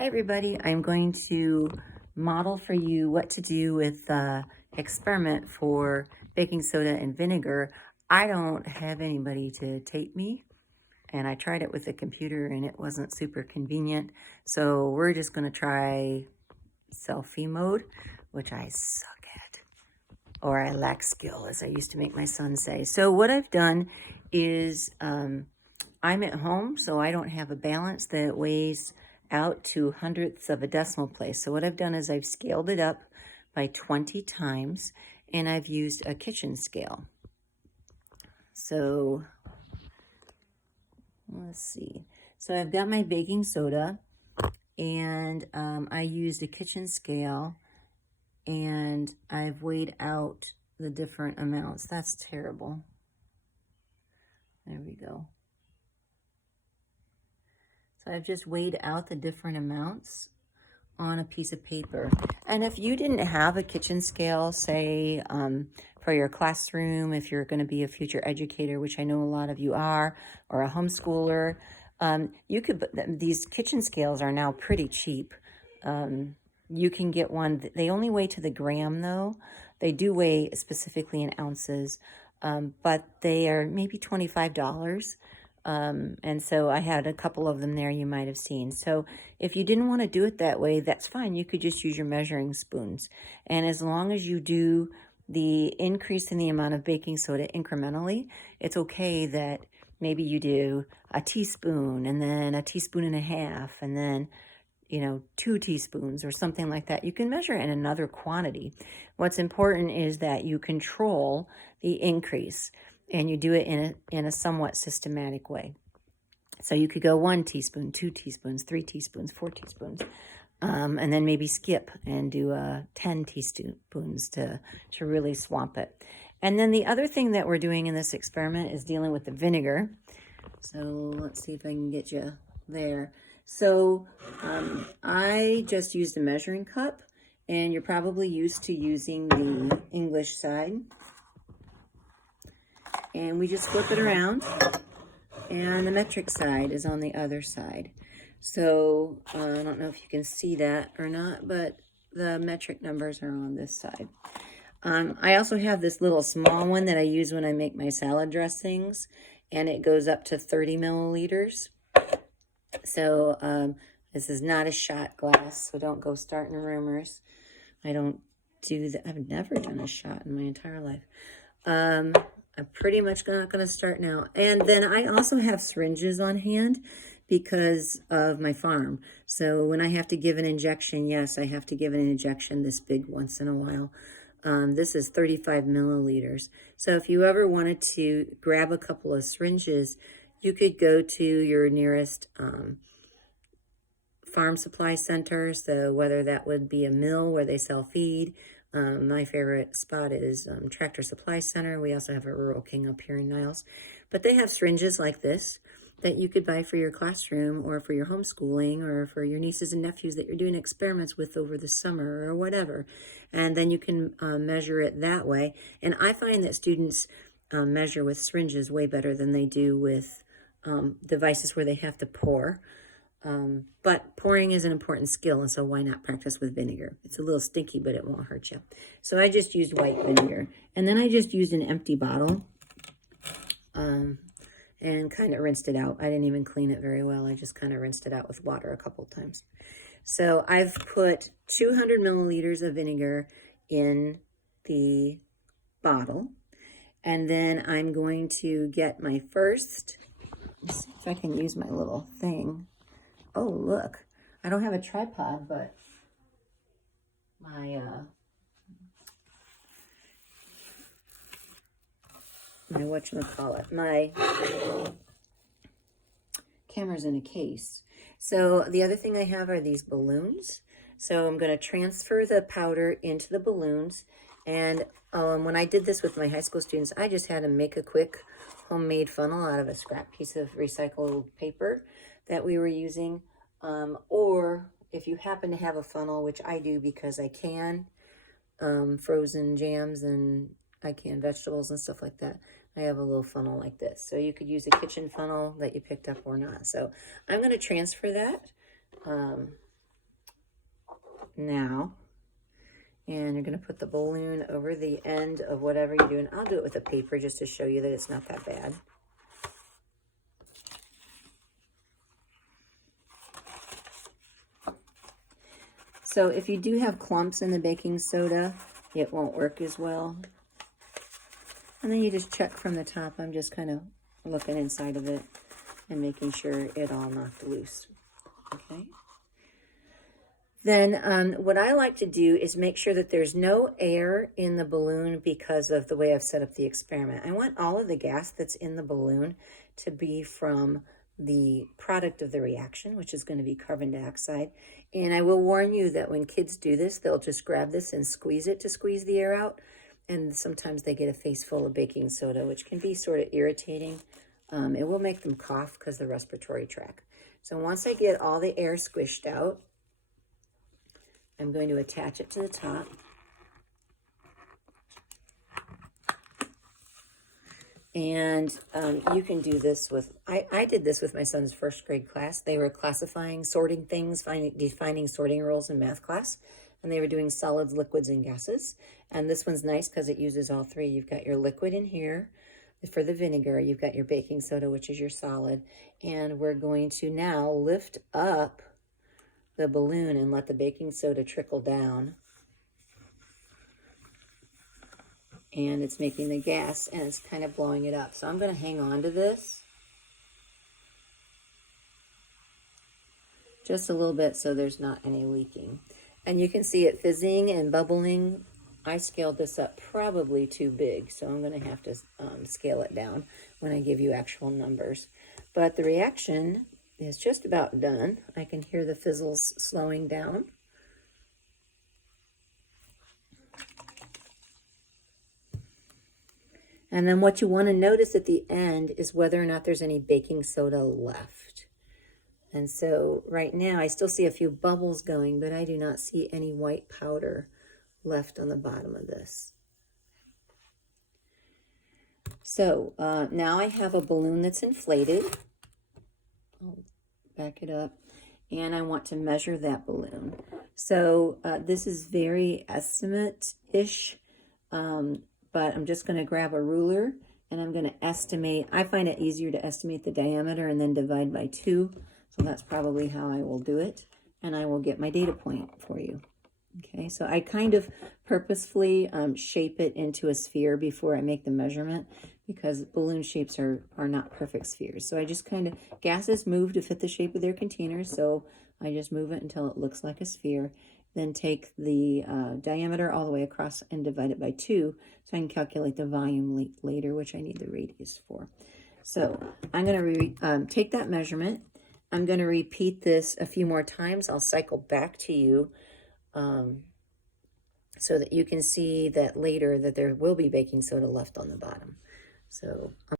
Hi everybody, I'm going to model for you what to do with the experiment for baking soda and vinegar. I don't have anybody to tape me, and I tried it with the computer and it wasn't super convenient. So we're just going to try selfie mode, which I suck at, or I lack skill, as I used to make my son say. So what I've done is I'm at home, so I don't have a balance that weighs out to hundredths of a decimal place. So what I've done is I've scaled it up by 20 times, and I've used a kitchen scale. So let's see. So I've got my baking soda, and I used a kitchen scale, and I've weighed out the different amounts. That's terrible. There we go. So I've just weighed out the different amounts on a piece of paper. And if you didn't have a kitchen scale, say for your classroom, if you're going to be a future educator, which I know a lot of you are, or a homeschooler, you could, these kitchen scales are now pretty cheap. You can get one, they only weigh to the gram though. They do weigh specifically in ounces, but they are maybe $25. And so I had a couple of them there you might have seen. So if you didn't want to do it that way, that's fine. You could just use your measuring spoons. And as long as you do the increase in the amount of baking soda incrementally, it's okay that maybe you do a teaspoon and then a teaspoon and a half and then 2 teaspoons or something like that. You can measure in another quantity. What's important is that you control the increase and you do it in a somewhat systematic way. So you could go 1 teaspoon, 2 teaspoons, 3 teaspoons, 4 teaspoons, and then maybe skip and do 10 teaspoons to really swamp it. And then the other thing that we're doing in this experiment is dealing with the vinegar. So let's see if I can get you there. So I just used a measuring cup, and you're probably used to using the English side. And we just flip it around, and the metric side is on the other side. So I don't know if you can see that or not, but the metric numbers are on this side. I also have this little small one that I use when I make my salad dressings, and it goes up to 30 milliliters. So this is not a shot glass, so don't go starting rumors. I don't do that. I've never done a shot in my entire life. I'm pretty much not going to start now. And then I also have syringes on hand because of my farm. So when I have to give an injection, yes, I have to give an injection this big once in a while. This is 35 milliliters. So if you ever wanted to grab a couple of syringes, you could go to your nearest farm supply center. So whether that would be a mill where they sell feed. My favorite spot is Tractor Supply Center. We also have a Rural King up here in Niles. But they have syringes like this that you could buy for your classroom or for your homeschooling or for your nieces and nephews that you're doing experiments with over the summer or whatever. And then you can measure it that way. And I find that students measure with syringes way better than they do with devices where they have to pour. But pouring is an important skill, and so why not practice with vinegar? It's a little stinky, but it won't hurt you. So I just used white vinegar, and then I just used an empty bottle and kind of rinsed it out. I didn't even clean it very well. I just kind of rinsed it out with water a couple of times. So I've put 200 milliliters of vinegar in the bottle, and then I'm going to get my first, let's see if I can use my little thing. Oh, look, I don't have a tripod, but my whatchamacallit, my camera's in a case. So the other thing I have are these balloons. So I'm going to transfer the powder into the balloons. And when I did this with my high school students, I just had to make a quick homemade funnel out of a scrap piece of recycled paper that we were using. Or if you happen to have a funnel, which I do because I can, frozen jams and I can vegetables and stuff like that. I have a little funnel like this. So you could use a kitchen funnel that you picked up or not. So I'm going to transfer that. now. And you're going to put the balloon over the end of whatever you're doing. I'll do it with a paper just to show you that it's not that bad. So if you do have clumps in the baking soda, it won't work as well. And then you just check from the top. I'm just kind of looking inside of it and making sure it all knocked loose. Okay. Then what I like to do is make sure that there's no air in the balloon because of the way I've set up the experiment. I want all of the gas that's in the balloon to be from the product of the reaction, which is going to be carbon dioxide. And I will warn you that when kids do this, they'll just grab this and squeeze it to squeeze the air out. And sometimes they get a face full of baking soda, which can be sort of irritating. It will make them cough because of the respiratory tract. So once I get all the air squished out, I'm going to attach it to the top. And you can do this with, I did this with my son's first grade class. They were classifying, sorting things, defining sorting rules in math class. And they were doing solids, liquids, and gases. And this one's nice because it uses all three. You've got your liquid in here for the vinegar. You've got your baking soda, which is your solid. And we're going to now lift up the balloon and let the baking soda trickle down. And it's making the gas and it's kind of blowing it up. So I'm going to hang on to this just a little bit so there's not any leaking. And you can see it fizzing and bubbling. I scaled this up probably too big, so I'm going to have to scale it down when I give you actual numbers. But the reaction is just about done. I can hear the fizzles slowing down. And then what you want to notice at the end is whether or not there's any baking soda left. And so right now I still see a few bubbles going, but I do not see any white powder left on the bottom of this. So now I have a balloon that's inflated. I'll back it up. And I want to measure that balloon. So this is very estimate-ish, but I'm just going to grab a ruler and I'm going to estimate. I find it easier to estimate the diameter and then divide by 2. So that's probably how I will do it. And I will get my data point for you. Okay, so I kind of purposefully shape it into a sphere before I make the measurement because balloon shapes are not perfect spheres. So I just kind of, gases move to fit the shape of their containers. So I just move it until it looks like a sphere. Then take the diameter all the way across and divide it by 2 so I can calculate the volume later, which I need the radius for. So I'm going to take that measurement. I'm going to repeat this a few more times. I'll cycle back to you so that you can see that later that there will be baking soda left on the bottom. So